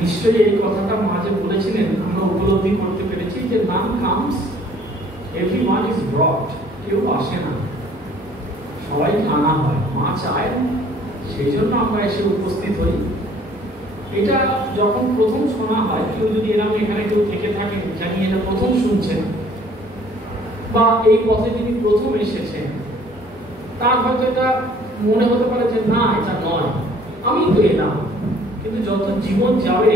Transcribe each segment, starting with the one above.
নিশ্চয়ই এই কথাটা মাঝে বলেছিলেন, আমরা উপলব্ধি করতে পেরেছি যে none comes, everyone is brought, কেউ আসে না, সবাইকে আনা হয়, মা চায়, সেই জন্য আমরা এসে উপস্থিত হই। এটা যখন প্রথম শোনা হয়, কেউ যদি এরকম এখানে কেউ থেকে থাকেন, জানি এটা প্রথম শুনছেন বা এই পথে যিনি প্রথম এসেছেন, তার হয়তো এটা মনে হতে পারে যে না, এটা নয়, আমি তো এলাম। কিন্তু যত জীবন যাবে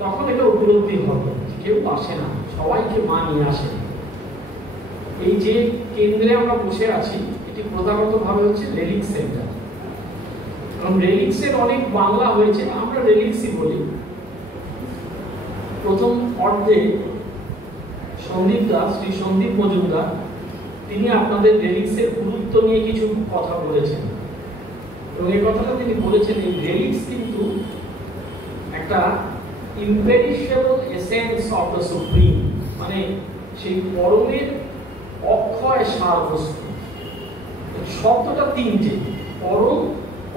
তখন এটা উপলব্ধি হবে, কেউ আসে না, সবাইকে মা নিয়ে আসে। এই যে কেন্দ্রে আমরা বসে আছি, এটি প্রধানতভাবে হচ্ছে রেলিক সেন্টার। কারণ রেলিক্সের অনেক বাংলা হয়েছে, আমরা রেলিক্সই বলি। প্রথম অর্ধে সন্দীপ দাস, শ্রী সন্দীপ মজুমদার, তিনি আপনাদের রেলিক্সের গুরুত্ব নিয়ে কিছু কথা বলেছেন এবং এই কথাটা তিনি বলেছেন, এই রেলিক্স কিন্তু একটা ইম্পেরিশেবল এসেন্স অফ দ্য সুপ্রিম, মানে সেই পরমের অক্ষয় সার বস্তু। শব্দটা তিনটে, পরম,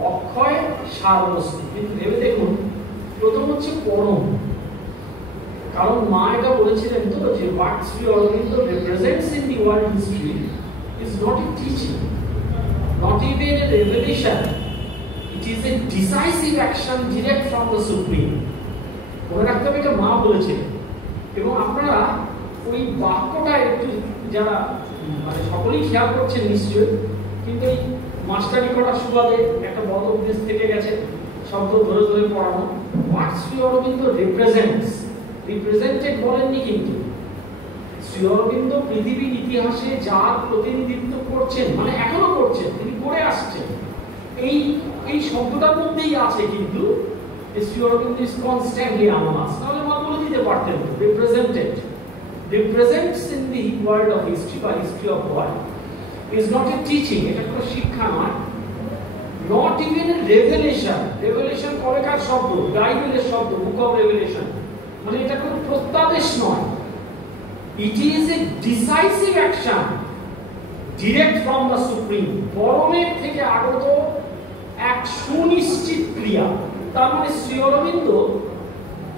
অক্ষয়, সার বস্তু। কিন্তু ভেবে দেখুন, প্রথম হচ্ছে পরম, কারণ মা এটা বলেছিলেন তো যে what Sri Aurobindo represents in the world history is not a teaching, not even a revelation, it is a decisive action direct from the supreme. মনে রাখতে হবে এটা মা বলেছে। এবং আপনারা ওই বাক্যটা একটু যারা মানে সকলেই খেয়াল করছেন নিশ্চয়, কিন্তু এই মাস্টারি করার সুবাদে একটা বদ অভ্যেস থেকে গেছে শব্দ ধরে ধরে পড়ানো। what Sri Aurobindo represents, represented বলেননি, কিন্তু শ্রী অরবিন্দ পৃথিবীর ইতিহাসে যার প্রতিনিধিত্ব করছেন, মানে এখনো করছেন, তিনি করে আসছেন, এই শব্দটার মধ্যেই আছে। কিন্তু Shri Aurobindo is constantly among us, তাহলে মা বলে দিতে পারতেন represented, represents in the world of history বা history of world, is not a teaching, এটা কোনো শিক্ষা নয়, not even a revelation. Revelation কবেকার শব্দ? বাইবেলের শব্দ, বুক অফ রেভেলেশন, মানে এটা কোনো প্রত্যাদেশ নয়। It is a decisive action direct from the supreme, পরমের থেকে আগত এক সুনিশ্চিত ক্রিয়া। তার মানে শ্রী অরবিন্দ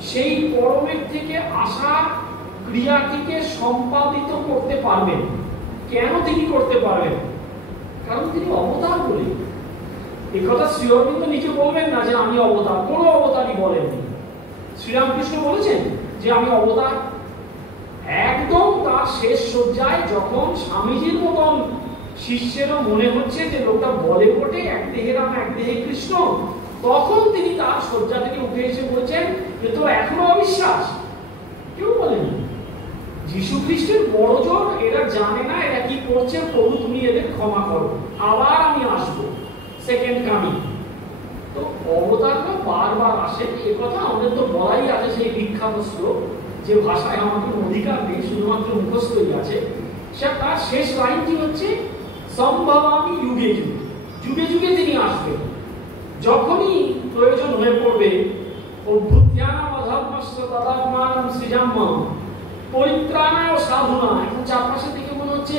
সেই পরমের থেকে আসা ক্রিয়াটিকে সম্পাদিত করতে পারবেন। কেন তিনি করতে পারবেন? কারণ তিনি অবতার বলে। এই কথা শ্রী অরবিন্দ নিজে বলবেন না যে আমি অবতার, কোনো অবতারই বলেননি। শ্রীরামকৃষ্ণ বলেছেন যে আমি অবতার, একদম তার শেষ শয্যায় যখন স্বামীজির মতন শিষ্যেরও মনে হচ্ছে যে লোকটা বলে বটে এক দেহে রাম এক দেহে কৃষ্ণ, তখন তিনি তার শয্যা থেকে উঠে এসে বলছেন যে তো এখনো অবিশ্বাস। কেউ বলেনি। যীশু খ্রিস্টের বড় জোর, এরা জানে না এরা কি করছে, প্রভু তুমি এদের ক্ষমা করো, আবার আমি আসবো, সেকেন্ড কামিং। তো অবতাররা বারবার আসে, এ কথা আমাদের তো বলাই আছে, সেই বিখ্যাত শ্লোক যে ভাষায় আমাকে অধিকার নেই, শুধুমাত্র মুখস্থই আছে। সে তার শেষ লাইনটি হচ্ছে সম্ভবামি যুগে যুগে, যুগে যুগে তিনি আসবেন, যখনই প্রয়োজন হয়ে পড়বে। অভ্যুত্থানম অধর্মস্য তদাত্মানম সৃজাম্যহম পরিত্রাণায় সাধুনা। এখন চারপাশে থেকে মনে হচ্ছে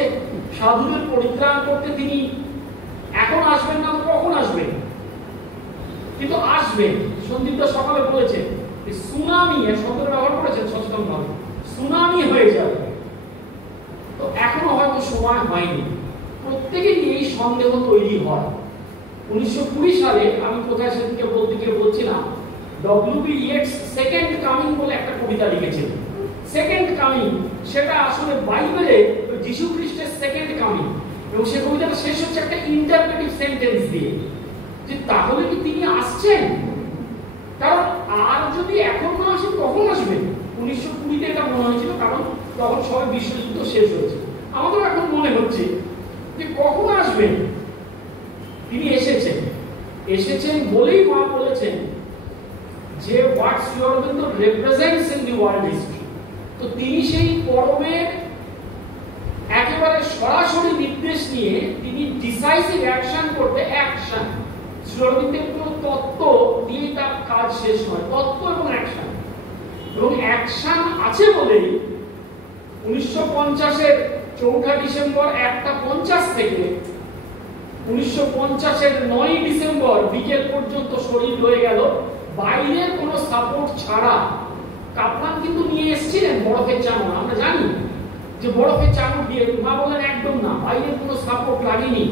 সাধুদের পরিত্রাণ করতে তিনি এখন আসবেন না, তো কখন আসবেন? কিন্তু আসবেন। সন্দীপদা সকালে বলেছেন সুনামি, এর শব্দের ব্যবহার করেছেন সচেতন ভাবে, সুনামি হয়ে যাবে। তো এখনো হয়তো সময় হয়নি, প্রত্যেকেরই এই সন্দেহ তৈরি হয়। 1920 সালে আমি কোথায় সেদিকে বলছিলাম, ডব্লিউ.বি. ইয়েটস সেকেন্ড কামিং বলে একটা কবিতা লিখেছেন। সেকেন্ড কামিং, সেটা আসলে বাইবেলে যীশু খ্রিস্টের সেকেন্ড কামিং, এবং সে কবিতাটা শেষ হচ্ছে একটা ইন্টারপ্রেটিভ সেন্টেন্স দিয়ে, যে তাহলে কি তিনি আসছেন? কারণ আর যদি এখন না আসেন কখন আসবেন? 1920-তে এটা মনে হয়েছিল, কারণ তখন সবাই বিশ্বযুদ্ধ শেষ হয়েছে। আমাদের এখন মনে হচ্ছে যে কখন আসবেন? তিনি এসেছেন, এসেছেন বলেই মা বলেছেন যে what Sri Aurobindo represents in the world history। তো তিনি সেই পরমের একেবারে সরাসরি নির্দেশ নিয়ে তিনি ডিসাইসিভ অ্যাকশন করতে, অ্যাকশন, শ্রী অরবিন্দের কোনো তত্ত্ব দিয়ে তার কাজ শেষ নয়, তত্ত্ব এবং অ্যাকশন। এবং অ্যাকশন আছে বলেই 1950-এর 4 ডিসেম্বর 1:50 থেকে 1950-এর 9 ডিসেম্বর বিকেল পর্যন্ত শরীর রয়ে গেল বাইরের সাপোর্ট ছাড়া কাপ্লান কিন্তু নিয়ে এসেছিলেন বরফের চাদর। আমরা জানি যে বরফের চাদর দিয়ে, মা বলেন একদম না, বাইরে কোনো সাপোর্ট লাগেনি,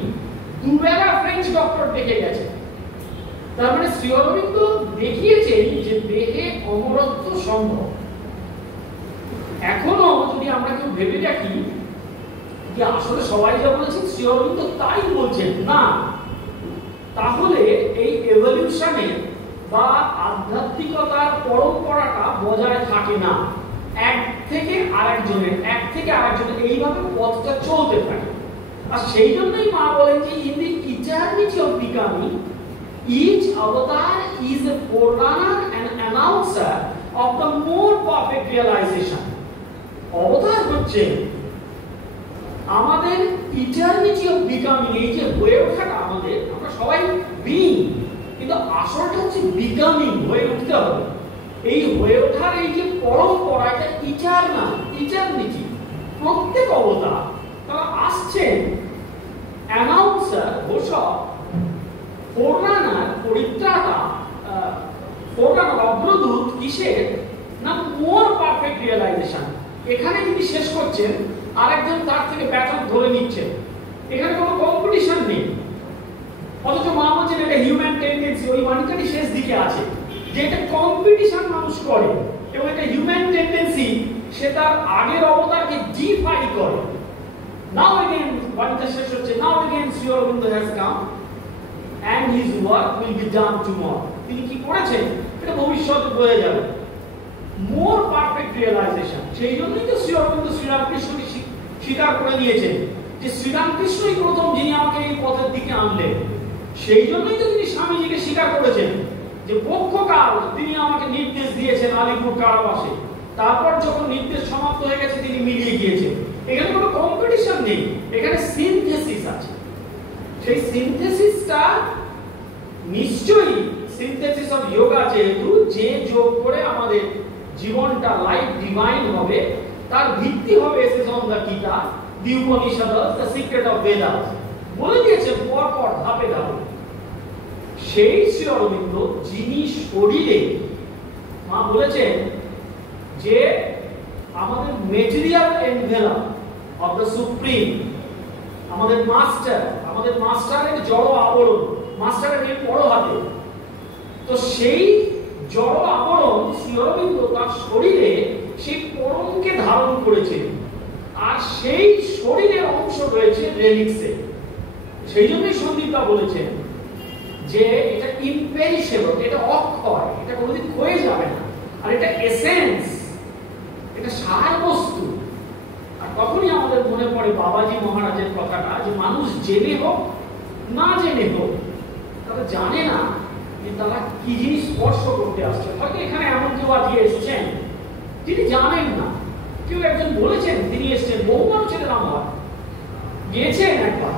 দুবেলা ফ্রেঞ্চ ডক্টর দেখে গেছে। তার মানে শ্রী অরবিন্দ দেখিয়েছেন যে দেহে অমরত্ব সম্ভব। এখনো যদি আমরা কেউ ভেবে রাখি যে আসলে সবাই যা বলেছেন শ্রী অরবিন্দ তাই বলছেন, না, তাহলে এই এভলিউশনের বা আধ্যাত্মিকতার পরম্পরাটা বজায় থাকে না। এক থেকে আরেকজনের এইভাবে পথটা চলতে থাকে। আর সেই জন্যই মা বলেন যে in the eternity of becoming each avatar is a forerunner and announcer of the more perfect realization. অবতার হচ্ছে আমাদের ইটারনিটি অফ বিকামিং, এই যে হয়ে ওঠাটা আমাদের, আমরা সবাই বিং, কিন্তু আসলটা হচ্ছে বিকামিং, হয়ে উঠতে হবে। এই হয়ে ওঠার এই যে পরম্পরা, এটা ইটারনিটি। প্রত্যেক অবতার তারা আসছেন অ্যানাউন্সার, ঘোষক, ফোররানার, পরিত্রাতা, ফোররানার, অগ্রদূত, কিসের না? More perfect realization. এখানে তিনি শেষ করছেন, আরেকজন তার থেকে ব্যাটন ধরে নিচ্ছেন। এখানে কোনো কম্পিটিশন নেই। অথচ মা বলছেন এটা হিউম্যান টেন্ডেন্সি, ওই মানিকাটি শেষ দিকে আছে, যে এটা কম্পিটিশন মানুষ করে এবং এটা হিউম্যান টেন্ডেন্সি, সে তার আগের অবতারকে ডিফাই করে। নাও अगेन বাণীটা শেষ হচ্ছে, now again Shri Aurobindo has come and his work will be done tomorrow. তিনি কি করেছেন এটা ভবিষ্যতে হয়ে যাবে। More perfect realization. সেই জন্যই তো শ্রী অরবিন্দ শ্রীরামকৃষ্ণকে স্বীকার করে নিয়েছেন যে শ্রীরামকৃষ্ণই প্রথম যিনি আমাকে এই পথের দিকে আনলেন। সেই জন্যই তো তিনি স্বামীজিকে স্বীকার করেছেন যে পক্ষকাল তিনি আমাকে নির্দেশ দিয়েছেন আলিপুর কারাবাসে, তারপর যখন নির্দেশ সমাপ্ত হয়ে গেছে তিনি মিলিয়ে গিয়েছেন। এখানে কোনো কম্পিটিশন নেই, এখানে সিনথেসিস আছে। সেই সিনথেসিসটা নিশ্চয়ই সিনথেসিস অফ যোগা, যেহেতু যে যোগ করে আমাদের জীবনটা লাইফ ডিভাইন হবে, তার ভিত্তি হবে essays on the Gita, the Upanishad, the secret of Vedas, বলে দিয়েছে পর পর ধাপে ধাপে। সেই শ্রী অরবিন্দ যিনি শরীরে, মা বলেছেন যে আমাদের material envelope of the supreme, আমাদের মাস্টারের জড় আবরণ, মাস্টারের এই বড় হাতে, তো সেই জড় আবরণ শ্রী অরবিন্দ তার শরীরে সেই পরমকে ধারণ করেছেন। আর সেই শরীরের অংশ রয়েছে রেলিক্সে। সেই জন্যই সন্দীপদা বলেছেন যে এটা ইমপেরিশেবল, এটা অক্ষয়, এটা কোনোদিন ক্ষয়ে যাবে না, আর এটা এসেন্স, এটা সার বস্তু। আর তখনই আমাদের মনে পড়ে বাবাজি মহারাজের কথাটা, যে মানুষ জেনে হোক না জেনে হোক, তারা জানে না যে তারা কি জিনিস স্পর্শ করতে আসছে। হয়তো এখানে এমন কেউ আজকে এসেছেন যিনি জানেন না, কেউ একজন বলেছেন তিনি এসেছেন, বহু মানুষের নাম হয়, গিয়েছেন একবার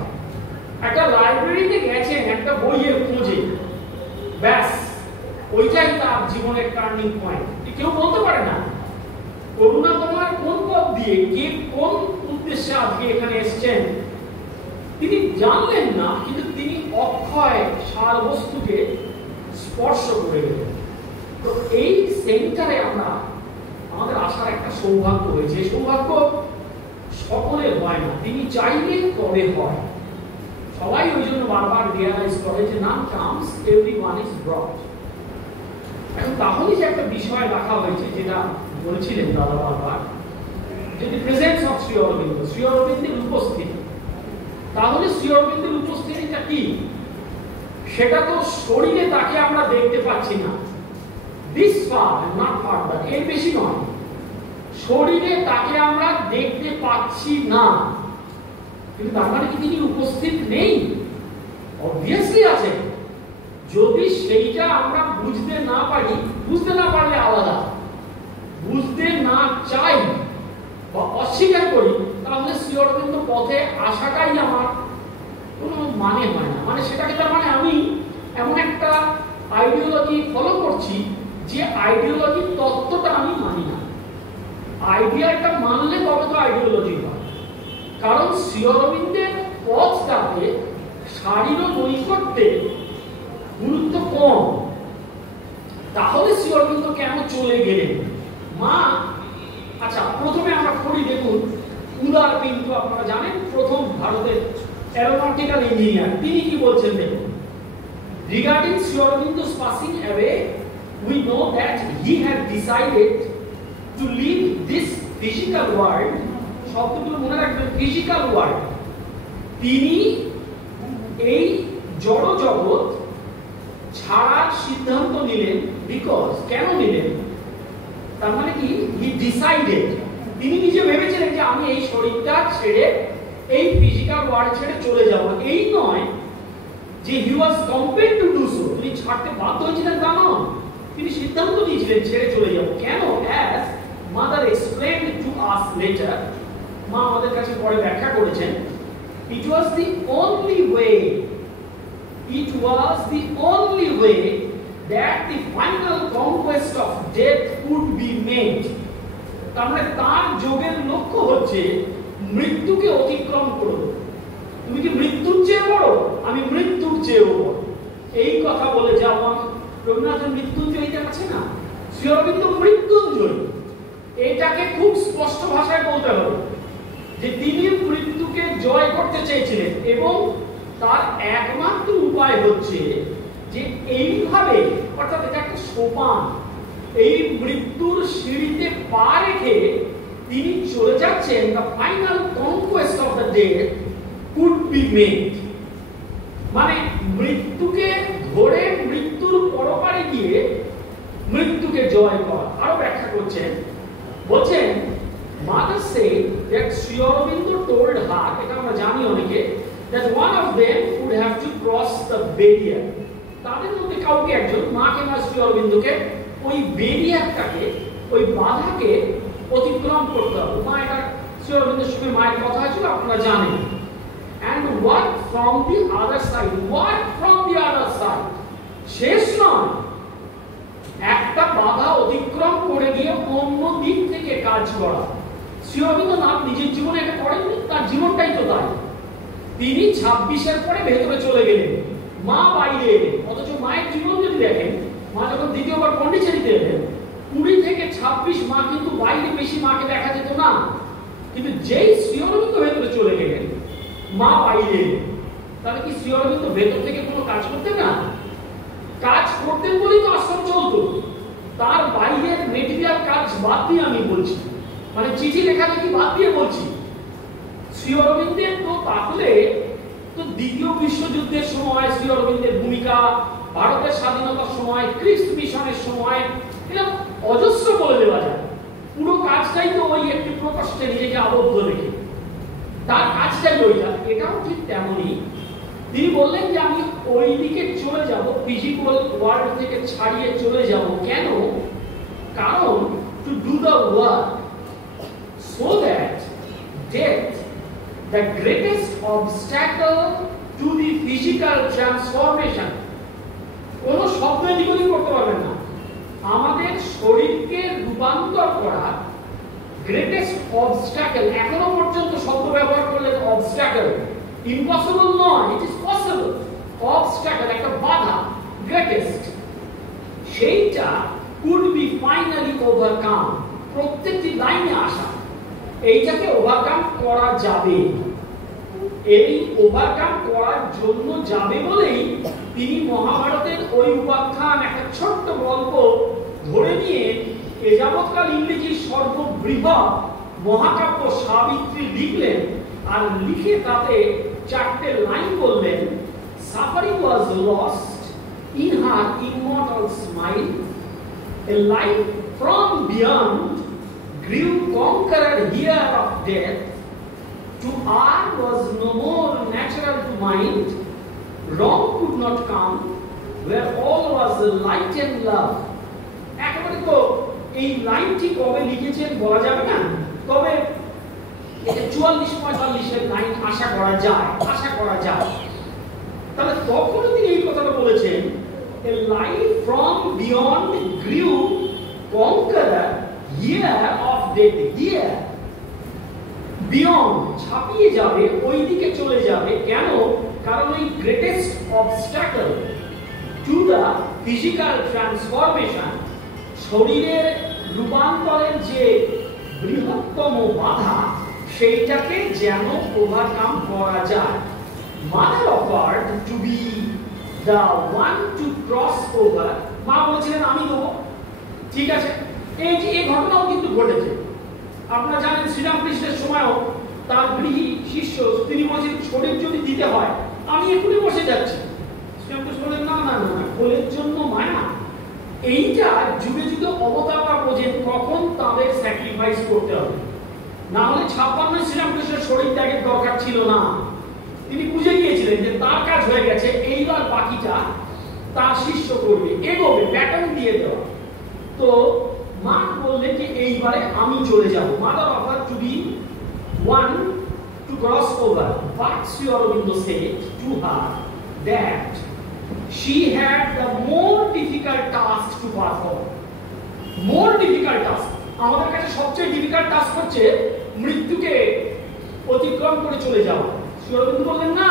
একটা লাইব্রেরিতে গেছেন একটা বইয়ের খোঁজে, ব্যাস ওইটাই তার জীবনের টার্নিং পয়েন্ট। কেউ বলতে পারে না করুণা তোমার কোন পথ দিয়ে, কে কোন উদ্দেশ্যে আজকে এখানে এসেছেন তিনি জানলেন না, কিন্তু তিনি অক্ষয় সার বস্তুকে স্পর্শ করে গেলেন। তো এই সেন্টারে আমরা আমাদের আসার একটা সৌভাগ্য হয়েছে। সৌভাগ্য সকলের হয় না, তিনি চাইলে তবে হয়। সবাই ওই জন্য বারবার রিয়ালাইজ করে যে নাম কামস, এভরিওয়ান ইজ ব্রট। এখন তাহলে যে একটা বিষয় রাখা হয়েছে, যেটা বলছিলেন দাদা বারবার, যদি প্রেজেন্স অফ শ্রী অরবিন্দ, শ্রী অরবিন্দের উপস্থিতি, তাহলে শ্রী অরবিন্দের উপস্থিতিটা কি? সেটা তো শরীরে তাকে আমরা দেখতে পাচ্ছি না, দিস ফার নট ফার্দার, এর বেশি নয়। শরীরে তাকে আমরা দেখতে পাচ্ছি না, কিন্তু তার মানে কি তিনি উপস্থিত নেই? অবভিয়াসলি আছে। যদি সেইটা আমরা বুঝতে না পারি, বুঝতে না পারলে আলাদা, বুঝতে না চাই বা অস্বীকার করি, তাহলে শ্রী অরবিন্দ পথে আসাটাই আমার কোনো মানে হয় না। মানে সেটাকে তার মানে আমি এমন একটা আইডিওলজি ফলো করছি যে আইডিওলজির তত্ত্বটা আমি মানি না। আইডিয়াটা মানলে তবে তো আইডিওলজি হয়। কারণ শ্রী অরবিন্দের পথটাকে শারীর নৈকট্যে গুরুত্ব কম। তাহলে শ্রী অরবিন্দ কেন চলে গেলেন? মা, আচ্ছা প্রথমে আমরা পড়ি, দেখুন উদার পিন্টু আপনারা জানেন প্রথম ভারতের অ্যারোনটিক্যাল ইঞ্জিনিয়ার, তিনি কি বলছেন দেখুন। Regarding Shri Aurobindo's passing away, we know that he had decided to leave this physical world. শব্দগুলো মনে রাখবেন, ফিজিক্যাল ওয়ার্ল্ড। তিনি এই জড় জগৎ ছাড়ার সিদ্ধান্ত নিলেন। বিকজ, কেন নিলেন? তার মানে কি, হি ডিসাইডেড, তিনি নিজে ভেবেছিলেন যে আমি এই শরীরটা ছেড়ে এই ফিজিক্যাল ওয়ার্ল্ড ছেড়ে চলে যাব। এই নয় যে he was compelled to do so, তিনি ছাড়তে বাধ্য হয়েছিলেন তা নয়, তিনি সিদ্ধান্ত নিয়েছিলেন ছেড়ে চলে যাব। কেন? As Mother explained to us later, মা আমাদের কাছে পরে ব্যাখ্যা করেছেন, it was the only way, it was the only way that the final conquest of death could be made. তার মানে তার যোগের লক্ষ্য হচ্ছে মৃত্যুকে অতিক্রম করব। তুমি কি মৃত্যুর চেয়ে বড়? আমি মৃত্যুর চেয়েও বড়। এই কথা বলে যেমন রবীন্দ্রনাথের মৃত্যুঞ্জয়ীতে আছে না, শ্রী অরবিন্দ মৃত্যুঞ্জয়ী, এটাকে খুব স্পষ্ট ভাষায় বলতে হবে যে তিনি মৃত্যুকে জয় করতে চেয়েছিলেন এবং তার একমাত্র উপায় হচ্ছে যে এইভাবে, অর্থাৎ এটা একটা সোপান, এই মৃত্যুর সিঁড়িতে পা রেখে তিনি চলে যাচ্ছেন, the final conquest of the death could be made, মানে মৃত্যুকে ধরে মৃত্যুর পরপারে গিয়ে মৃত্যুকে জয় করা। আরো ব্যাখ্যা করছেন, বলছেন Mother said that Sri Aurobindo told her, এটা আমরা জানি অনেকে, that one of them would have to cross the barrier. তাদের মধ্যে কাউকে একজন, মাকে বা শ্রী অরবিন্দকে, ওই ব্যারিয়ারটাকে, ওই বাধাকে অতিক্রম করতে হবে। মা, এটা শ্রী অরবিন্দের সঙ্গে মায়ের কথা হয়েছিল, আপনারা জানেন। And what from the other side? What from the other side? শেষ নয়, একটা বাধা অতিক্রম করে গিয়ে অন্য দিক থেকে কাজ করা। শ্রী অরবিন্দ্রনাথ নিজের জীবনে এটা করেননি, তার জীবনটাই তো তাই। তিনি 26-এর পরে ভেতরে চলে গেলেন, মা বাইরে এলেন। অথচ মায়ের জীবন যদি দেখেন, মা যখন দ্বিতীয়বার পন্ডিচেরিতে এলেন, 20 থেকে 26 মা কিন্তু বাইরে বেশি মাকে দেখা যেত না। কিন্তু যেই শ্রী অরবিন্দ ভেতরে চলে গেলেন, মা বাইরে এলেন। তাহলে কি শ্রী অরবিন্দ ভেতর থেকে কোনো কাজ করতেন না? কাজ করতেন বলেই তো আশ্রম চলতো। তার বাইরের মেটেরিয়াল কাজ বাদ দিয়ে আমি বলছি, মানে চিঠি লেখালেখি বাদ দিয়ে বলছি। শ্রী অরবিন্দের তো তাহলে তো দ্বিতীয় বিশ্বযুদ্ধের সময় শ্রী অরবিন্দের ভূমিকা, ভারতের স্বাধীনতার সময়, খ্রিস্ট মিশনের সময়, এটা অজস্র বলে দেওয়া যায়। পুরো কাজটাই তো ওই একটি প্রকোষ্ঠে নিজেকে আবদ্ধ রেখে, তার কাজটাই ওইটা। এটাও ঠিক তেমনই, তিনি বললেন যে আমি ওই দিকে চলে যাব, ফিজিক্যাল ওয়ার্ল্ড থেকে ছাড়িয়ে চলে যাব। কেন? কারণ to do the work so that death, the greatest obstacle to the physical transformation, কোন শব্দ এদিকে করতে পারবেন না, আমাদের শরীরকে রূপান্তর করা গ্রেটেস্ট অবস্ট্যাকল। এখনো পর্যন্ত শব্দ ব্যবহার করলেন অবস্ট্যাকল, ইম্পসিবল নয়, ইট ইজ পসিবল। অবস্ট্যাকল একটা বাধা, গ্রেটেস্ট, সেইটা কুড বি ফাইনালি ওভারকাম। প্রত্যেকটি লাইনে আসা, এইটাকে ওভারকাম করা যাবে। এই ওভারকাম করার জন্য যাবে বলেই তিনি মহাভারতের ওই উপাখ্যান, একটা ছোট্ট গল্প ধরে নিয়ে এ যাবৎকাল ইংরেজির সর্ববৃহৎ মহাকাব্য সাবিত্রী লিখলেন। আর লিখে তাতে 4টে লাইন বললেন, suffering was lost in her immortal smile, a life from beyond grew conqueror here of death, to art was no more natural to mind, wrong could not come, where all was light and love. একেবারে তো এই লাইনটি কবে লিখেছেন বলা যাবে না, তবে এটা 44-45 লাইন আশা করা যায়। তাহলে তখন তিনি এই কথাটা বলেছেন, a life from beyond grew conqueror here of death. Here beyond ছাপিয়ে যাবে, ওই দিকে চলে যাবে। কেন? কারণ ওই greatest obstacle to the physical transformation, শরীরের রূপান্তরের যে বৃহত্তম বাধা, সেইটাকে যেন ওভারকাম করা যায়। Mother offered to be the one to cross over. মা বলেছিলেন আমি দেবো, ঠিক আছে। এই ঘটনাও কিন্তু ঘটেছে। আপনারা জানেন শ্রীরামকৃষ্ণের সময়ও তার গৃহী শিষ্য তিনি বলছেন শরীর যদি দিতে হয় আমি এখনই বসে যাচ্ছি। শ্রীরামকৃষ্ণ বলেন না না না, কোলের জন্য মায়া। এইটা যুগে যুগে অবতাররা বোঝেন কখন তাদের স্যাক্রিফাইস করতে হবে, না হলে 56 শ্রীরামকৃষ্ণের শরীর ত্যাগের দরকার ছিল না। তিনি বুঝে গিয়েছিলেন যে তার কাজ হয়ে গেছে, এইবার বাকিটা তার শিষ্য করবে, এগোবে, ব্যাটন দিয়ে দেওয়া। তো মা বললেন যে এইবারে আমি চলে যাব। Mother offer to be one to cross over, but Shri Aurobindo said to her that she had the more difficult task to perform. More difficult task, আমাদের কাছে সবচেয়ে ডিফিকাল্ট টাস্ক হচ্ছে মৃত্যুকে অতিক্রম করে চলে যাওয়া। শ্রী অরবিন্দ বললেন না,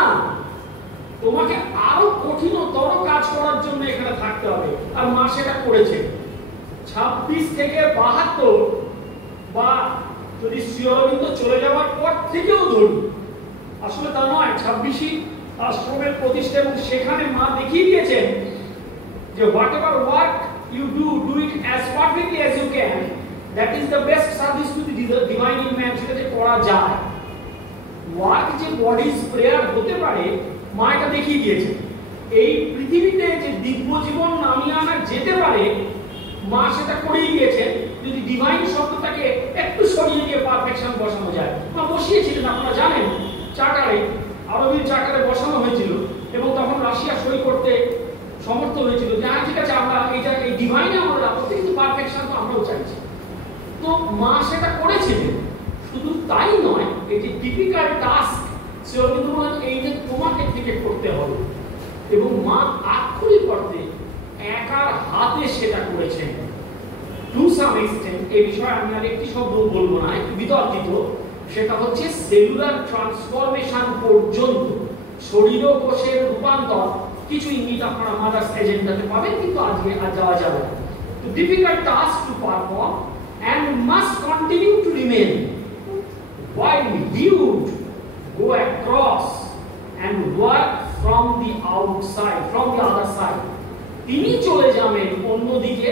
তোমাকে আরো কঠিনতর কাজ করার জন্য এখানে থাকতে হবে। আর মা সেটা করেছে। 26 থেকে 72, বা যদি শ্রী অরবিন্দ চলে যাওয়ার পর থেকেও ধরি, আসলে তা নয়, 26ই আশ্রমের প্রতিষ্ঠা, এবং সেখানে মা দেখিয়ে দিয়েছেন যে whatever work you do it as perfectly as you can, that is the best service to the divine in man। সেটা যে করা যায়, ওয়ার্ক যে বডিজ প্রেয়ার হতে পারে, মা এটা দেখিয়ে দিয়েছেন। এই পৃথিবীতে যে দিব্য জীবন নামিয়ে আনা যেতে পারে, মা সেটা করেই দিয়েছেন। যদি ডিভাইন শব্দটাকে একটু সরিয়ে দিয়ে পারফেকশন বসানো যায়। মা বসিয়েছিলেন, আপনারা জানেন, চার্টারে, আরবির চার্টারে বসানো হয়েছিল, এবং তখন রাশিয়া সই করতে সমর্থ হয়েছিল যে হ্যাঁ ঠিক আছে, আমরা এইটা এই ডিভাইনে আমাদের আপত্তি, কিন্তু পারফেকশন তো আমরাও চাইছি। তো মা সেটা করেছিলেন। শুধু তাই নয়, এই যে টিপিক্যাল টাস্ক, সে অরবিন্দ বলেন এই যে তোমাকে থেকে করতে হবে, এবং মা আক্ষরিক অর্থে একার হাতে সেটা করেছেন। টু সাম এক্সটেন্ট, এই বিষয়ে আমি আর একটি শব্দ বলবো না, একটু বিতর্কিত, সেটা হচ্ছে সেলুলার ট্রান্সফরমেশন পর্যন্ত, শরীর ও কোষের রূপান্তর। কিছু ইঙ্গিত আপনারা মাদার্স এজেন্ডাতে পাবেন, কিন্তু আজকে আর যাওয়া যাবে না। তো difficult task to perform and must continue to remain while viewed go across and work from the outside, from the other side. তিনি চলে যাবেন অন্যদিকে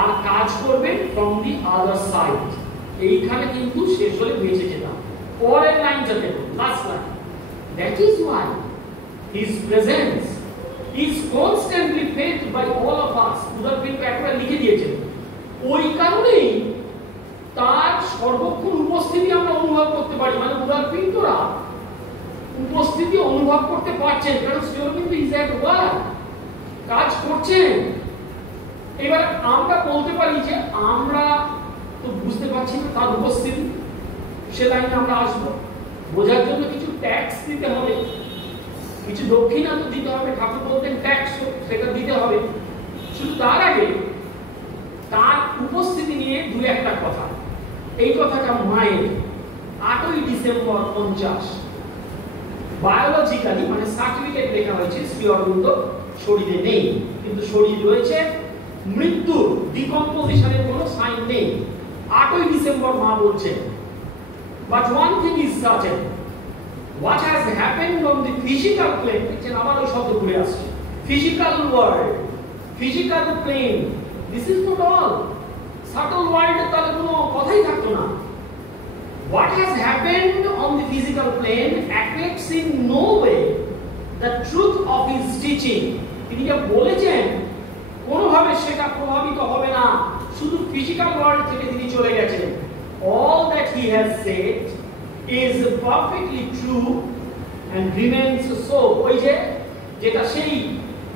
আর কাজ করবেন from the other side। এইখানে কিন্তু শেষ হলে বেঁচে যেতাম। পরের লাইনটা দেখুন, last line, that is why his presence is constantly felt by all of us। উদারপিণ্ড একবার লিখে দিয়েছেন, ওই কারণেই তার সর্বক্ষণ উপস্থিতি আমরা অনুভব করতে পারি। মানে উদারপিণ্ডরা উপস্থিতি অনুভব করতে পারছেন, কারণ Shri Aurobindo is at work, কাজ করছেন। এবার আমরা বলতে পারি যে আমরা তো বুঝতে পারছি না তার উপস্থিতি, সে লাইনে আমরা আসবো। বোঝার জন্য কিছু ট্যাক্স দিতে হবে, কিছু দক্ষিণা তো দিতে হবে। ঠাকুর বলতেন ট্যাক্স, সেটা দিতে হবে। শুধু তার আগে তার উপস্থিতি নিয়ে দু একটা কথা। এই কথাটা মায়ের 8ই ডিসেম্বর 50, বায়োলজিক্যালি মানে সার্টিফিকেট লেখা হয়েছে শ্রী অরবিন্দ শরীরে নেই, কিন্তু শরীর রয়েছে, মৃত্যুর ডিকম্পোজিশনের কোনো সাইন নেই। 8ই ডিসেম্বর মা বলছেন, but one thing is certain, what has happened on the physical plane, দেখছেন আবার ওই শব্দ ঘুরে আসছে, physical world, physical plane, this is not all. Subtle world তাহলে কোনো কথাই থাকতো না। What has happened on the physical plane affects in no way the truth of his teaching. তিনি যা বলেছেন কোনোভাবে সেটা প্রভাবিত হবে না, শুধু ফিজিক্যাল ওয়ার্ল্ড থেকে তিনি চলে গেছেন। All that he has said is perfectly true and remains so. ওই যে যেটা সেই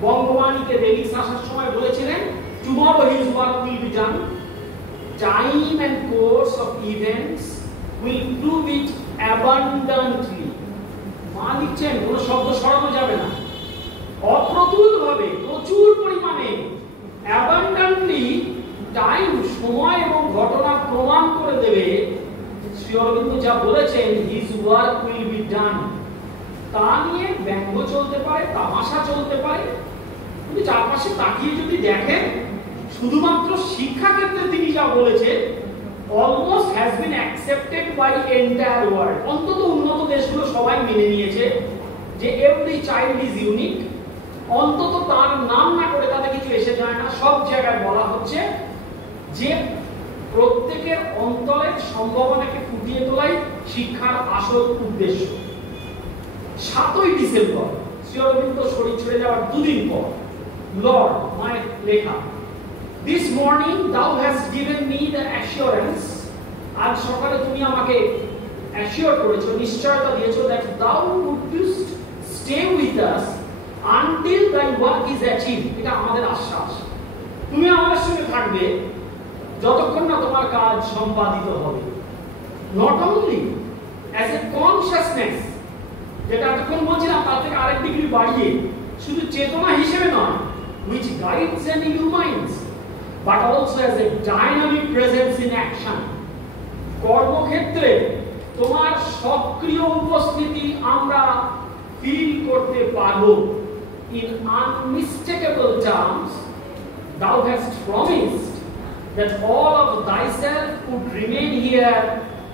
বঙ্গবাণীতে রেলিক্স আসার সময় বলেছিলেন, tomorrow his work will be done, time and course of events will prove it abundantly. মা লিখছেন কোনো শব্দ সরানো যাবে না, অপ্রতুল ভাবে, প্রচুর পরিমাণে, abundantly, টাইম, সময় এবং ঘটনা প্রমাণ করে দেবে শ্রী অরবিন্দ যা বলেছেন, his work will be done। তা নিয়ে ব্যঙ্গ চলতে পারে, তামাশা চলতে পারে, তুমি চারপাশে তাকিয়ে যদি দেখেন, শুধুমাত্র শিক্ষা ক্ষেত্রে তিনি যা বলেছেন almost has been accepted by entire world. অন্তত উন্নত দেশগুলো সবাই মেনে নিয়েছে যে এভরি চাইল্ড ইজ ইউনিক। অন্তত তার নাম না করে তাতে কিছু এসে যায় না, সব জায়গায় বলা হচ্ছে যে প্রত্যেকের অন্তরের সম্ভাবনাকে ফুটিয়ে তোলাই শিক্ষার আসল উদ্দেশ্য। 7ই ডিসেম্বর শ্রী অরবিন্দ শরীর ছেড়ে যাওয়ার দুদিন পর লর্ড মায়ের লেখা, This morning thou hast given me the assurance, আজ সকালে তুমি আমাকে অ্যাসিওর করেছো, নিশ্চয়তা দিয়েছো, that thou wouldst stay with us until thy work is achieved। এটা আমাদের আশ্বাস, তুমি আমাদের সঙ্গে থাকবে যতক্ষণ না তোমার কাজ সম্পাদিত হবে। Not only as a consciousness, যেটা এতক্ষণ বলছিলাম তার থেকে আরেক ডিগ্রি বাড়িয়ে, শুধু চেতনা হিসেবে নয়, which guides and illumines, but also as a dynamic presence in action। কর্মক্ষেত্রে তোমার সক্রিয় উপস্থিতি আমরা ফিল করতে পারবো। In unmistakable terms, thou hast promised that all of thyself would remain here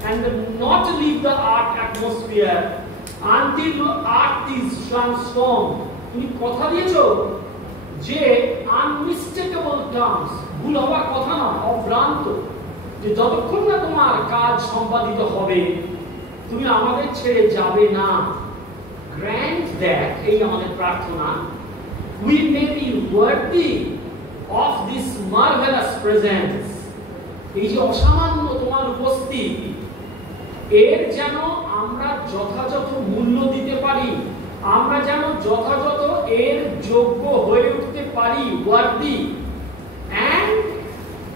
and not leave the earth atmosphere until the earth is transformed। তুমি কথা দিয়েছো যে unmistakable terms, ভুল হওয়ার কথা না, অভ্রান্ত, যে যতক্ষণ না তোমার কাজ সম্পাদিত হবে তুমি আমাদের ছেড়ে যাবে না। Grant that, এই আমাদের প্রার্থনা, we may be worthy of this marvelous presence। এই যে অসামান্য তোমার উপস্থিতি, এর যেন আমরা যথাযথ মূল্য দিতে পারি, আমরা যেন যথাযথ এর যোগ্য হয়ে উঠতে পারি, worthy, and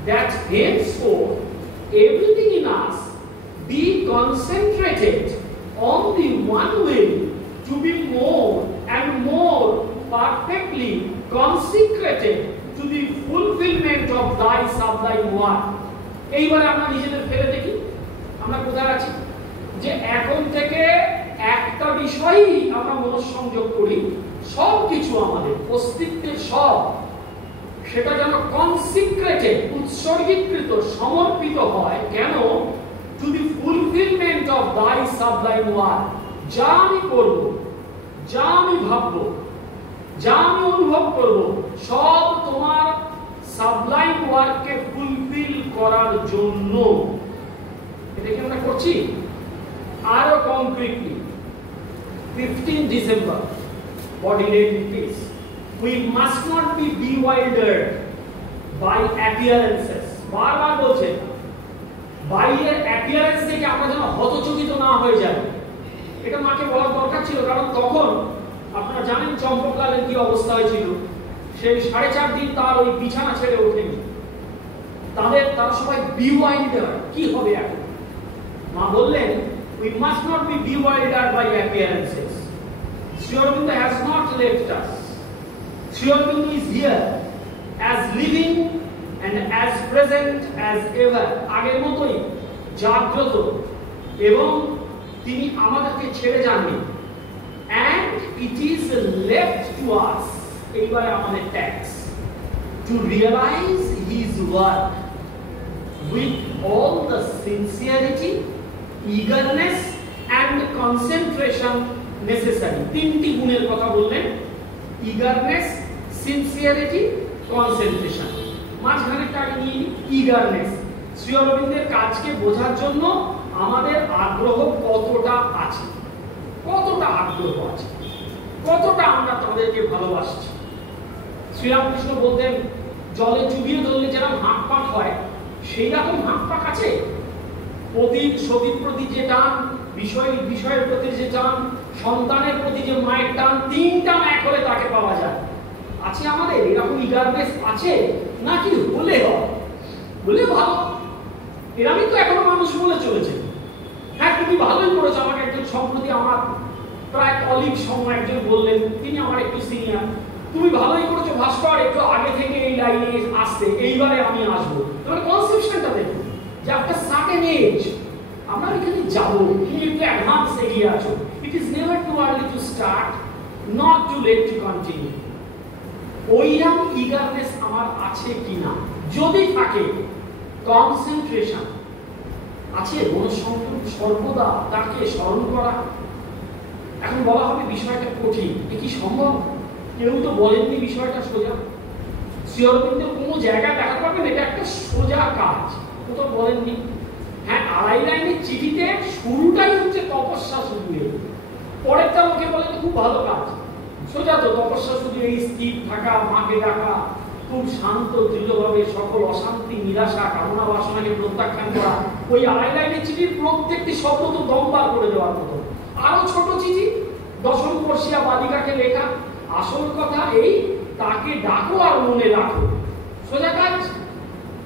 that henceforth everything in us be concentrated on the one will to be more and more perfectly consecrated to the fulfillment of thy sublime work। এইবারে আমরা নিজেদের ফেলে দেখি আমরা কোথায় আছি, যে এখন থেকে একটা বিষয়ই আমরা মনঃসংযোগ করি, সব কিছু আমাদের অস্তিত্বের সব, সেটা যেন কনসিক্রেটেড, উৎসর্গীকৃত, সমর্পিত হয়। কেন? টু দি ফুলফিলমেন্ট অফ দাই সাবলাইম ওয়ার্ক। যা আমি করব, যা আমি ভাববো, যা আমি অনুভব করব, সব তোমার সাবলাইম ওয়ার্ককে ফুলফিল করার জন্য। এটা কি আমরা করছি? আরো concretely 15 December body let peace, we must not be bewildered by appearances। বারবার বলছেন বাইরের অ্যাপিয়ারেন্স থেকে আমরা যেন হতচকিত না হয়ে যাই। এটা মাকে বলার দরকার ছিল, কারণ তখন আপনারা জানেন চম্পকলালের কি অবস্থা হয়েছিল। সেই 4.5 দিন তার ওই বিছানা ছেড়ে ওঠেনি। তারা সবাই bewildered, কি হবে এখন? মা বললেন we must not be bewildered by appearances। Sri Aurobindo has not left us। Sri Aurobindo is here as living and as present as ever, আগের মতোই জাগ্রত, এবং তিনি আমাদেরকে ছেড়ে যাননি। And it is left to us, এইবারে আমাদের tax, to realize his work with all the sincerity, eagerness and concentration necessary। তিনটি গুণের কথা বললেন, eagerness, sincerity, concentration। মাঝখানে টাকে নিয়ে eagerness, শ্রী অরবিন্দের কাজকে বোঝার জন্য আমাদের আগ্রহ কতটা আছে, কতটা আগ্রহ আছে, কতটা আমরা তাদেরকে ভালোবাসছি। শ্রীরামকৃষ্ণ বলতেন জলে চুবিয়ে ধরলে যেরকম হাঁক পাক হয়, সেই রকম হাঁক পাক আছে। সতীর প্রতি যে টান, বিষয়ের প্রতি যে টান, সন্তানের প্রতি যে মায়ের টান, তিনটা এক হলে তাকে পাওয়া যায়। আছে আমাদের এরকম ইগারনেস আছে নাকি? বলে বলে ভালো, এরকমই তো এখনো মানুষ বলে চলেছে। হ্যাঁ তুমি ভালোই করেছো। আমাকে একজন সম্প্রতি আমার প্রায় কলিগ সময় একজন বললেন, তিনি আমার একটু সিনিয়র, তুমি ভালোই করেছো ভাস্কর, একটু আগে থেকে এই লাইনে আসতে, এইবারে আমি আসবো। তোমার কনসেপশনটা দেখুন যে আফটার সার্টেন এজ আমরা এখানে যাবো, তুমি একটু অ্যাডভান্স এগিয়ে আছো। It is never too early to start, not too late to continue. ওইরকম ইগারনেস আমার আছে কিনা, যদি থাকে কনসেন্ট্রেশন আছে, মনঃসংযোগ সর্বদা তাকে স্মরণ করা। এখন বলা হবে বিষয়টা কঠিন, এ কি সম্ভব? কেউ তো বলেননি বিষয়টা সোজা। শ্রী অরবিন্দ কোনো জায়গায় দেখা পাবেন এটা একটা সোজা কাজ, কোথাও বলেননি। হ্যাঁ, 2.5 লাইনের চিঠিতে শুরুটাই হচ্ছে তপস্যা শুধু, পরেরটা লোকে বলেন খুব ভালো কাজ। সোজা তো, তপস্যা শুধু এই স্থির থাকা, মাকে ডাকা, খুব শান্ত দৃঢ়ভাবে সকল অশান্তি নিরাশা কামনা বাসনাকে প্রত্যাখ্যান করা। ওই 2.5 লাইনের চিঠির প্রত্যেকটি শব্দ তো দমবার করে দেওয়ার মতো। আরো ছোট চিঠি, দশম বর্ষিয়া বালিকাকে লেখা, আসল কথা এই, তাকে ডাকো আর মনে রাখো। সোজা কাজ,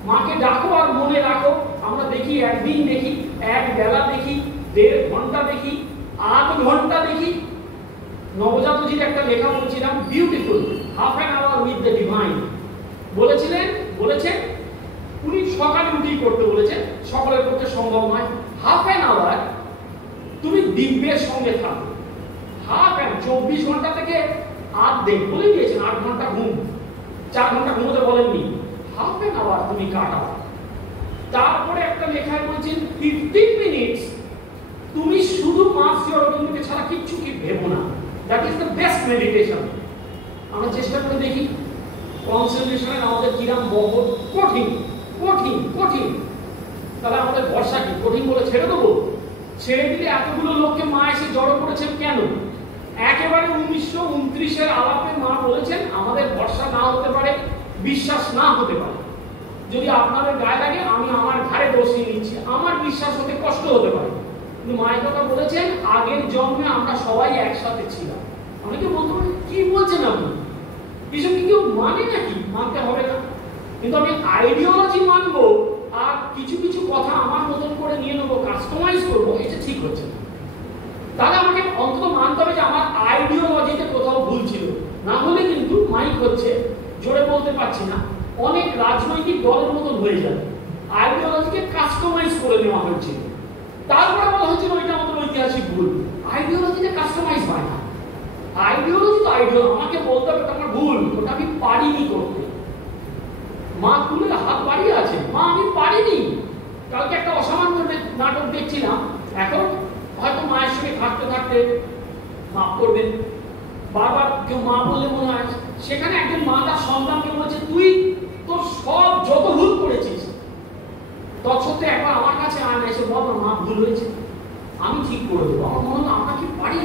মাকে ডাকো আর মনে রাখো। আমরা দেখি, একদিন দেখি, এক বেলা দেখি, 1.5 ঘন্টা দেখি, 8 ঘন্টা দেখি। নবজাতজির একটা লেখা বলছিলাম, beautiful, half an hour with the divine. বলেছেন উনি সকালে উঠেই করতে বলেছেন, সকলের পক্ষে সম্ভব নয়। হাফ অ্যান আওয়ার তুমি দিব্যের সঙ্গে থাকো। হাফ অ্যান 24 ঘন্টা থেকে অর্ধেক বলে দিয়েছেন, 8 ঘন্টা ঘুম, 4 ঘন্টা ঘুমোতে বলেননি। হাফ অ্যান আওয়ার তুমি কাটাও। তারপরে একটা লেখায় বলছেন 15 মিনিটস তুমি শুধু মা শ্রী অরবিন্দকে ছাড়া কিচ্ছু কি ভেবো না। That is the best meditation. আমরা চেষ্টা করে দেখি, কনসেন্ট্রেশনের আমাদের কিরাম বহুত কঠিন কঠিন কঠিন। তাহলে আমাদের ভরসা কি? কঠিন বলে ছেড়ে দেবো? ছেড়ে দিলে এতগুলো লোককে মা এসে জড়ো করেছেন কেন? একেবারে 1929-এর আলাপে মা বলেছেন আমাদের ভরসা না হতে পারে, বিশ্বাস না হতে পারে। যদি আপনাদের গায়ে লাগে আমি আমার ঘাড়ে বসিয়ে নিচ্ছি, আমার বিশ্বাস হতে কষ্ট হতে পারে, কিন্তু মায়ের কথা বলেছেন আগের জন্মে আমরা সবাই একসাথে ছিলাম। অনেকে বলতে পারেন কি বলছেন আপনি, এসব কি কেউ মানে নাকি? মানতে হবে না, কিন্তু আমি আইডিওলজি মানবো আর কিছু কিছু কথা আমার মতন করে নিয়ে নেবো, কাস্টমাইজ করবো, এটা ঠিক হচ্ছে না। তাহলে আমাকে অন্তত মানতে হবে যে আমার আইডিওলজিতে কোথাও ভুল ছিল, না হলে কিন্তু মাইক হচ্ছে, জোরে বলতে পারছি না, অনেক রাজনৈতিক দলের মতন হয়ে যাবে। আইডিওলজিকে কাস্টমাইজ করে নেওয়া হয়েছিল, তারপরে বলা হয়েছিল ওইটা আমাদের ঐতিহাসিক ভুল। আইডিওলজিতে কাস্টমাইজ হয় না। আইডিওলজি তো আইডিওলজি, আমাকে বলতে হবে আমার ভুল, ওটা আমি পারিনি করতে। মা তুলে হাত বাড়িয়ে আছে, মা আমি পারিনি। কালকে একটা অসামান্য নাটক দেখছিলাম, এখন হয়তো মায়ের সঙ্গে থাকতে থাকতে মাফ করবেন, বারবার কেউ মা বললে মনে হয়, সেখানে একজন মা তার সন্তানকে বলেছে তুই তোর সব যত ভুল করেছিস তৎসত্ত্বেও একবার আমার কাছে আয় না, এসে বল মা ভুল হয়েছে, আমি ঠিক করে দেবো। আমার মনে হলো আমরা কি পারি?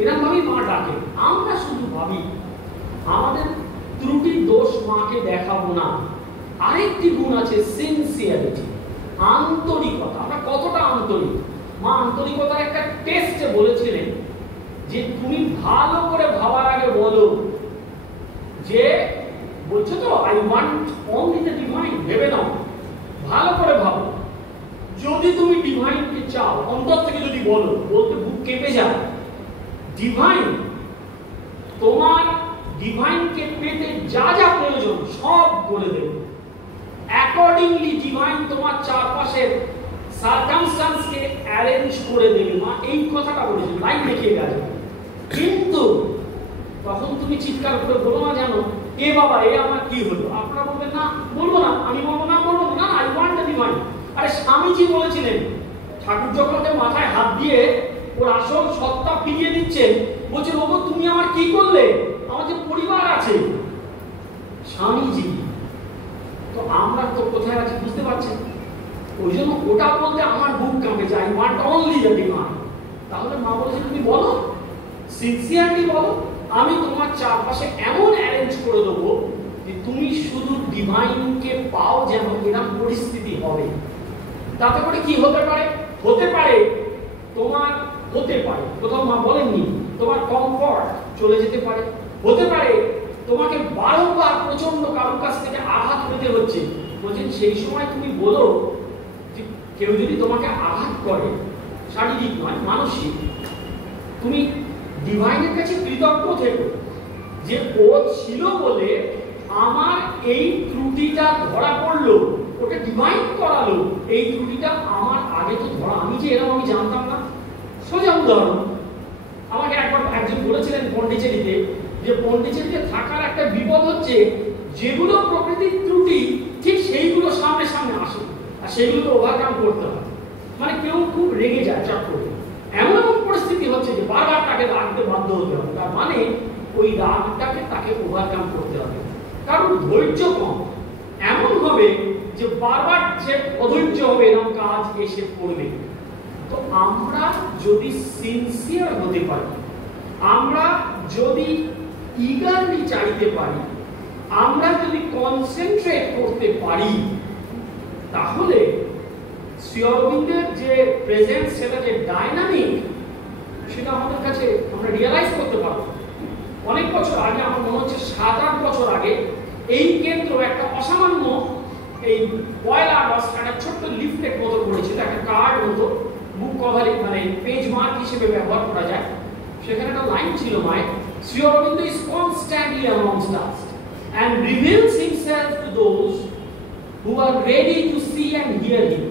এরকম ভাবেই মা ডাকে। আমরা শুধু ভাবি আমাদের ত্রুটির দোষ মাকে দেখাবো না। আরেকটি গুণ আছে সিনসিয়ারিটি, আন্তরিকতা। আমরা কতটা আন্তরিক? মা আন্তরিকতার একটা টেস্টে বলেছিলেন যে তুমি ভালো করে ভাবার আগে বলো যে বলছো তো I want only the divine, ভেবে নাও, ভালো করে ভাবো। যদি তুমি ডিভাইনকে চাও, অন্তর থেকে যদি বলো, বলতে বুক কেঁপে যায়, ডিভাইন তোমার ডিভাইনকে পেতে যা যা প্রয়োজন সব করে দেবে। অ্যাকর্ডিংলি ডিভাইন তোমার চারপাশের সার্কামস্টান্সকে অ্যারেঞ্জ করে দেবে। মা এই কথাটা বলেছে, লাইন দেখিয়ে গেছে। কিন্তু তখন তুমি চিৎকার করে বলো না, জানো এ বাবা এ আমার কি হলো? আপনারা বলবেন না, বলবো না, আমি বলবো না, না আই ওয়ান্ট দ্য ডিভাইন। আরে স্বামীজি বলেছিলেন, ঠাকুর যখন মাথায় হাত দিয়ে ওর আসল সত্তা ফিরিয়ে দিচ্ছেন, বলছে ওগো তুমি আমার কি করলে? আমার যে পরিবার আছে। স্বামীজি তো আমরা তো কোথায় আছি বুঝতে পারছেন? ওই জন্য ওটা বলতে আমার বুক কাঁপে যায়, I want only the divine. তাহলে মা বলেছে তুমি বলো, সিনসিয়ারলি বলো, আমি তোমার চারপাশে এমন অ্যারেঞ্জ করে দেবো যে তুমি শুধু ডিভাইনকে পাও, যেন এরকম পরিস্থিতি হবে। তাতে করে কি হতে পারে? হতে পারে তোমার, হতে পারে কোথাও মা বলেননি, তোমার কমফর্ট চলে যেতে পারে, হতে পারে তোমাকে বারংবার প্রচন্ড কারোর কাছ থেকে আঘাত পেতে হচ্ছে। বলছেন সেই সময় তুমি বলো যে কেউ যদি তোমাকে আঘাত করে, শারীরিক নয় মানসিক, তুমি ডিভাইনের কাছে কৃতজ্ঞ থেকো যে ও ছিল বলে আমার এই ত্রুটিটা ধরা পড়লো, ওটা ডিভাইন করালো। এই ত্রুটিটা আমার আগে তো ধরা, আমি যে এরকম আমি জানতাম না। সোজা উদাহরণ, আমাকে একবার একজন বলেছিলেন পন্ডিচেরিতে যে পন্ডিচেরিতে থাকার একটা বিপদ হচ্ছে যেগুলো প্রকৃতির ত্রুটি ঠিক সেইগুলো সামনে সামনে আসে আর সেগুলোকে ওভারকাম করতে হয়। মানে কেউ খুব রেগে যায় চট করে, এমন এমন পরিস্থিতি হচ্ছে যে বারবার তাকে রাখতে বাধ্য হতে হবে। তার মানে ওই রাগটাকে তাকে ওভারকাম করতে হবে। কারণ ধৈর্য কম, এমন হবে যে বারবার যে অধৈর্য হবে এরকম কাজ এসে পড়বে। তো আমরা যদি সিনসিয়ার হতে পারি, আমরা যদি ইগারলি চাইতে পারি, আমরা যদি কনসেন্ট্রেট করতে পারি, তাহলে শ্রী অরবিন্দের যে প্রেজেন্স, সেটা যে ডাইনামিক, সেটা আমাদের কাছে আমরা রিয়েলাইজ করতে পারবো। অনেক বছর আগে, আমার মনে হচ্ছে 7-8 বছর আগে, এই কেন্দ্র একটা অসামান্য এই পয়লা আগস্ট একটা ছোট্ট লিফলেট মতো করেছিল, একটা কার্ড মতো, বুক কভারিং মানে পেজ মার্ক হিসেবে ব্যবহার করা যায়। সেখানে একটা লাইন ছিল মায়ের, Shri Aurobindo is constantly amongst us and reveals himself to those who are ready to see and hear him.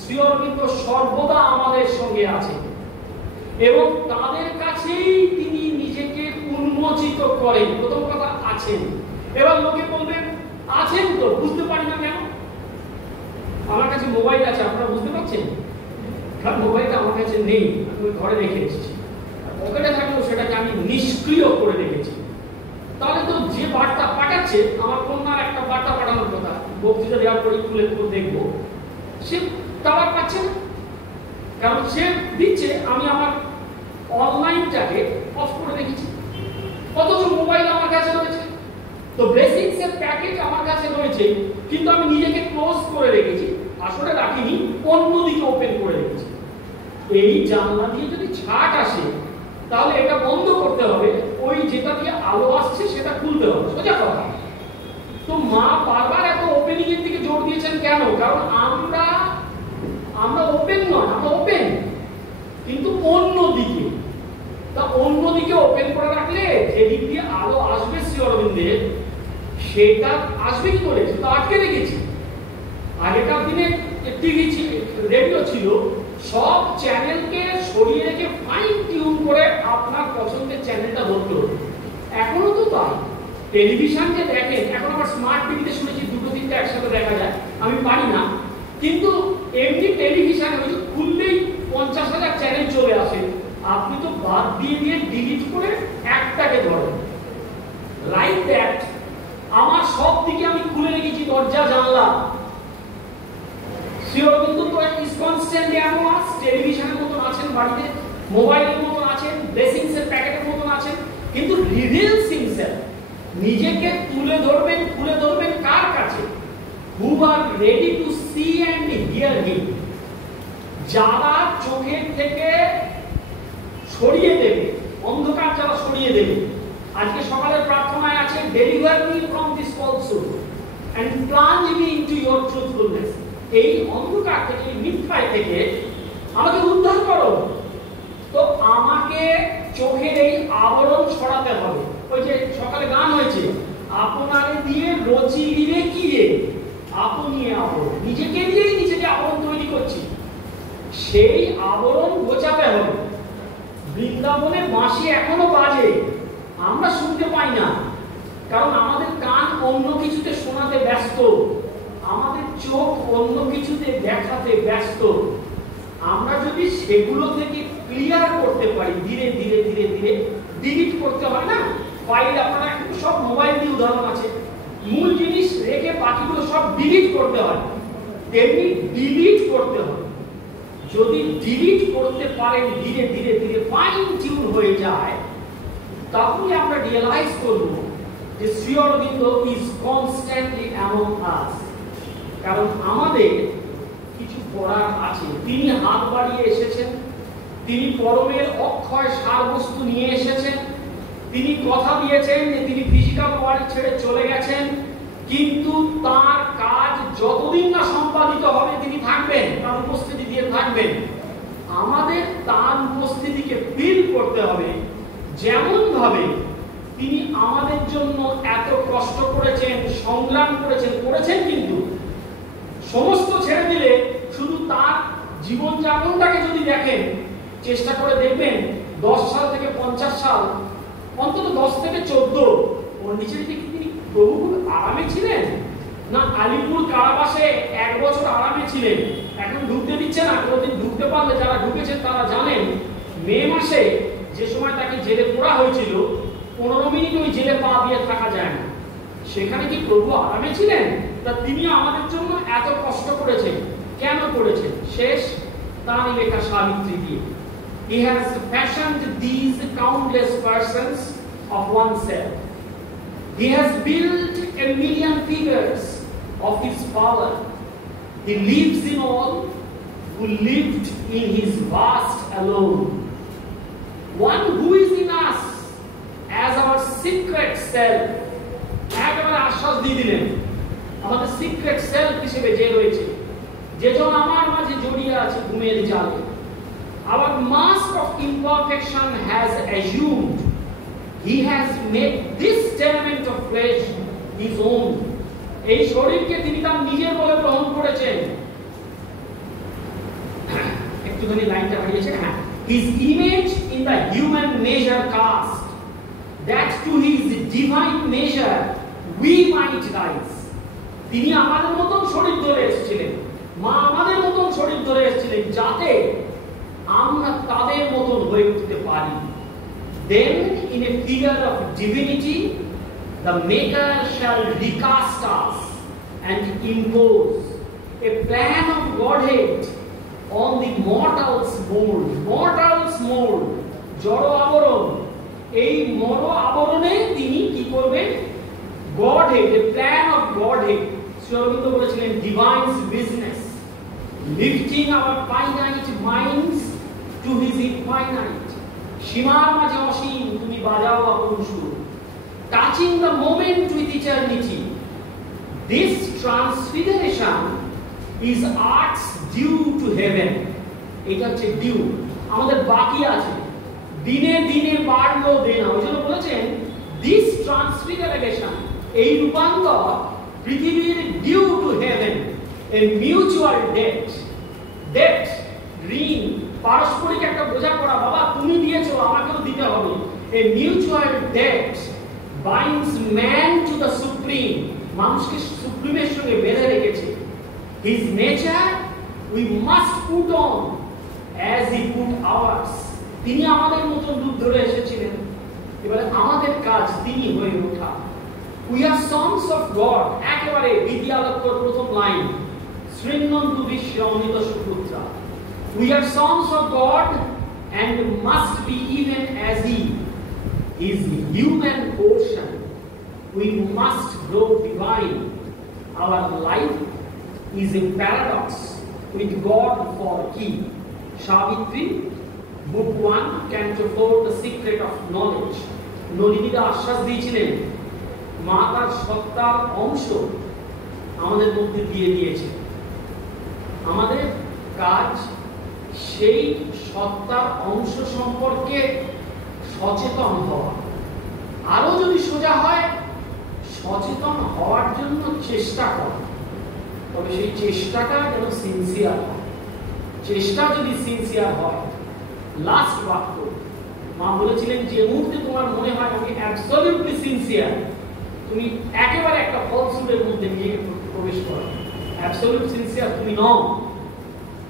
Shri Aurobindo সর্বদা আমাদের সঙ্গে আছেন এবং তাদের কাছেই তিনি নিজেকে উন্মোচিত করেন। প্রথম কথা আছেন। এবার লোকে বলবেন আছেন তো, বুঝতে পারি না কেন? আমার কাছে মোবাইল আছে, আপনারা বুঝতে পারছেন? কারণ মোবাইলটা আমার কাছে নেই, আমি ঘরে রেখে এসেছি। পকেটে থাকলেও সেটাকে আমি নিষ্ক্রিয় করে রেখেছি। তাহলে তো যে বার্তা পাঠাচ্ছে, আমার কন্যার একটা বার্তা পাঠানোর কথা, বক্তৃতা দেওয়ার পরে খুলে খুলে দেখবো, সে টাওয়ার পাচ্ছে না। কারণ সে দিচ্ছে, আমি আমার অনলাইনটাকে অফ করে রেখেছি, অথচ মোবাইল আমার কাছে রয়েছে। তো ব্লেসিংস এর প্যাকেজ আমার কাছে রয়েছে, কিন্তু আমি নিজেকে ক্লোজ করে রেখেছি, আসলে রাখিনি, অন্যদিকে ওপেন করে রেখেছি। এই জানলা দিয়ে যদি ছাট আসে, তাহলে এটা বন্ধ করতে হবে, ওই যেটা দিয়ে আলো আসছে সেটা খুলতে হবে, সোজা কথা। তো মা বারবার এত ওপেনিং এর দিকে জোর দিয়েছেন কেন? কারণ আমরা ওপেন নয়, আমরা ওপেন, কিন্তু অন্যদিকে। তা অন্যদিকে ওপেন করে রাখলে যেদিক দিয়ে আলো আসবে শ্রী অরবিন্দের, সেটা আসবে কি করে? সেটা আটকে রেখেছি। আগেকার দিনে টিভি ছিল, রেডিও ছিল, সব চ্যানেলকে সরিয়ে রেখে ফাইন টিউন করে আপনার পছন্দের চ্যানেলটা ধরতে হতো। এখনো তো তাই। টেলিভিশন যে দেখেন, এখন আবার স্মার্ট টিভিতে শুনেছি 2-3টা একসাথে দেখা যায়, আমি পারি না। কিন্তু এমনি টেলিভিশনে খুললেই 50,000 চ্যানেল চলে আসে, আপনি তো বাদ দিয়ে দিয়ে ডিলিট করে একটাকে ধরেন। লাইক দ্যাট আমার সব দিকে আমি খুলে রেখেছি দরজা জানলা। শ্রী অরবিন্দ তো ইজ কনস্ট্যান্টলি অ্যামং আস, টেলিভিশনের মতন আছেন বাড়িতে, মোবাইলের মতন আছেন, ব্লেসিংস এর প্যাকেটের মতন আছেন, কিন্তু রিভিলস হিমসেলফ, নিজেকে তুলে ধরবেন, খুলে ধরবেন কার কাছে? Who are ready to see and hear him, যারা চোখের থেকে সরিয়ে দেবে, অন্ধকার যারা সরিয়ে দেবে। আজকে সকালের প্রার্থনায় আছে, deliver me from this falsehood and plunge me into your truthfulness. এই অন্ধকার থেকে, এই মিথ্যায় থেকে আমাকে উদ্ধার করো। তো আমাকে চোখের এই আবরণ ছড়াতে হবে। ওই যে সকালে গান হয়েছে, আপনারে দিয়ে রচি দিলে কি রে, আপনি আবরণ, নিজেকে দিয়েই নিজেকে আবরণ তৈরি করছি, সেই আবরণ গোছাতে হবে। বৃন্দাবনে বাঁশি এখনো বাজে, আমরা শুনতে পাই না, কারণ আমাদের কান অন্য কিছুতে শোনাতে ব্যস্ত, আমাদের চোখ অন্য কিছুতে দেখাতে ব্যস্ত। আমরা যদি সেগুলো থেকে ক্লিয়ার করতে পারি, ধীরে ধীরে ধীরে ধীরে, ডিলিট করতে হয় না ফাইল, আপনারা কিন্তু সব মোবাইল দিয়ে উদাহরণ আছে, মূল জিনিস রেখে বাকিগুলো সব ডিলিট করতে হয়, তেমনি ডিলিট করতে হয়। যদি ডিলিট করতে পারেন, ধীরে ধীরে ধীরে ফাইন টিউন হয়ে যায়, তাহলে আমরা রিয়েলাইজ করব যে Shri Aurobindo is constantly among us. কারণ আমাদের কিছু করার আছে। তিনি হাত বাড়িয়ে এসেছেন, তিনি পরমের অক্ষয় সার বস্তু নিয়ে এসেছেন, তিনি কথা দিয়েছেন যে তিনি ফিজিক্যাল ওয়ার্ল্ড ছেড়ে চলে গেছেন, কিন্তু তার কাজ যতদিন না সম্পাদিত হবে তিনি থাকবেন, তার উপস্থিতি দিয়ে থাকবেন। আমাদের তার উপস্থিতিকে ফিল করতে হবে, যেমন ভাবে তিনি আমাদের জন্য এত কষ্ট করেছেন, সংগ্রাম করেছেন, কিন্তু সমস্ত ছেড়ে দিলে শুধু তার জীবনযাপনটাকে যদি দেখেন, চেষ্টা করে দেখবেন 10 সাল থেকে 50 সাল অন্তত 10 থেকে 14 ওর নিচে কি তিনি প্রভু খুব আরামে ছিলেন, না আলিপুর কারাবাসে 1 বছর আরামে ছিলেন? এখন ঢুকতে দিচ্ছে না। কোনদিন ঢুকতে পারলে যারা ঢুকেছেন তারা জানেন, মে মাসে যে সময় তাকে জেলে পোড়া হয়েছিল 15 মিনিট ওই জেলে পা দিয়ে থাকা যায় না। সেখানে কি প্রভু আরামে ছিলেন? তা তিনি আমাদের জন্য এত কষ্ট করেছেন, কেন করেছেন? শেষ তারই লেখা সাবিত্রী দিয়ে, He has fashioned these countless persons of oneself. He has built 1,000,000 figures of his power. He lives in all who lived in his vast alone. One who is in us as our secret self. একেবারে আশ্বাস দিয়ে দিলেন, আমাদের secret self হিসেবে যে রয়েছে, যেজন আমার মাঝে জড়িয়ে আছে ঘুমের জালে। Our mask of imperfection has assumed. He has made this tenement of flesh his own. এই শরীরকে তিনি তার নিজের বলে গ্রহণ করেছেন। একটুখানি লাইনটা হারিয়েছে। হ্যাঁ, His image in the human measure cast, that to his divine measure we might rise. তিনি আমাদের মতন শরীর ধরে এসেছিলেন, মা আমাদের মতন শরীর ধরে এসেছিলেন, যাতে আমরা তাদের মতন হয়ে উঠতে পারি। Then in a figure of divinity the maker shall recast us and impose a plan of Godhead on the mortal's mold. Mortal's mold, জড় আবরণ। এই মর আবরণে তিনি কি করবেন? Godhead, a plan of Godhead. Shri Aurobindo বলেছিলেন divine's business, lifting our finite minds to his infinite. সীমার মাঝে অসীম তুমি বাজাও আপন সুর, touching the moment with eternity. This transfiguration is art's due to heaven. এটা হচ্ছে ডিউ, আমাদের বাকি আছে। দিনে দিনে বাড়লো দেনা। ওই জন্য বলেছেন this transfiguration, এই রূপান্তর পৃথিবীর due to heaven, a mutual debt. debt, ঋণ, পারস্পরিক একটা বোঝাপড়া, বাবা তুমি দিয়েছো আমাকেও দিতে হবে। a mutual debt binds man to the supreme, মানুষকে সুপ্রিমের সঙ্গে বেঁধে রেখেছে। his nature we must put on as he put ours. তিনি আমাদের মতন রূপ ধরে এসেছিলেন, এবারে আমাদের কাজ তিনি হয়ে ওঠা। we are sons of God, একেবারে বিদ্যালক্ষর প্রথম লাইন, শ্রীনন্দু বিশ্ব Anit সুপুত্রা। we are sons of God and must be even as he. his human portion we must grow divine. our life is a paradox with God for key. Savitri, Book 1, Canto 4, The Secret of Knowledge. নলিনীরা আশ্বাস দিয়েছিলেন মা তার সত্তার অংশ আমাদের মধ্যে দিয়ে দিয়েছে। আমাদের কাজ সেই সত্তার অংশ সম্পর্কে সচেতন হওয়া, আরো যদি সোজা হয় সচেতন হওয়ার জন্য চেষ্টা করা। তবে সেই চেষ্টাটা যেন সিনসিয়ার হয়। চেষ্টা যদি সিনসিয়ার হয়, লাস্ট বাক্য মা বলেছিলেন যে মুহূর্তে তোমার মনে হয় আমি অ্যাবসলিউটলি সিনসিয়ার, তুমি একেবারে একটা ফলসুরের মধ্যে নিজেকে প্রবেশ করো। অ্যাবসলিউট সিনসিয়ার তুমি নও।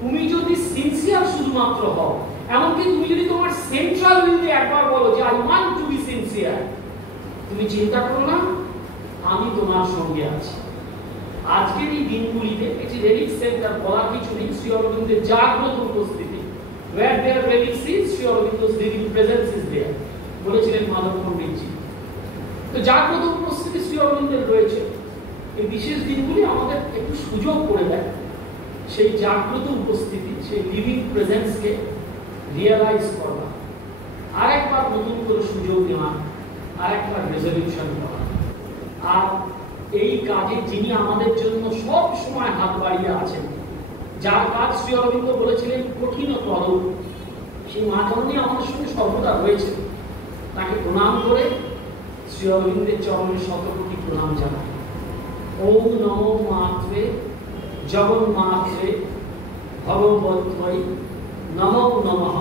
তুমি যদি সিনসিয়ার শুধুমাত্র হও, এমনকি তুমি যদি তোমার সেন্ট্রাল উইলে একবার বলো যে I want to be sincere, তুমি চিন্তা করো না আমি তোমার সঙ্গে আছি। আজকের এই দিনগুলিতে একটি রেলিক সেন্টার বলার কিছু নেই। শ্রী অরবিন্দের জাগ্রত উপস্থিতি, where their relics is, Shri অরবিন্দ's living presence is there, বলেছিলেন মাধব পণ্ডিতজি। তো জাগ্রত উপস্থিতি শ্রী অরবিন্দের রয়েছে। এই বিশেষ দিনগুলি আমাদের একটু সুযোগ করে দেয় সেই জাগ্রত উপস্থিতি, সেই লিভিং প্রেজেন্সকে রিয়েলাইজ করা, আরেকবার নতুন করে সুযোগ নেওয়া, আরেকবার রেজলিউশন করা। আর এই কাজে যিনি আমাদের জন্য সব সময় হাত বাড়িয়ে আছেন, যার কাজ শ্রী অরবিন্দ বলেছিলেন কঠিনতর, সেই মা জননী আমাদের সঙ্গে সর্বদা রয়েছে। তাকে প্রণাম করে শ্রী অরবিন্দের চরণে শতকোটি প্রণাম জানাই। ওম নমো মাত্রে জগন্মাত্রে ভগবদ্বৈ নমো নমঃ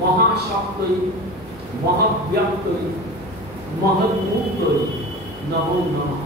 মহাশক্তৈ মহাব্যাপ্তই মহৎমূর্তই নমো নমঃ।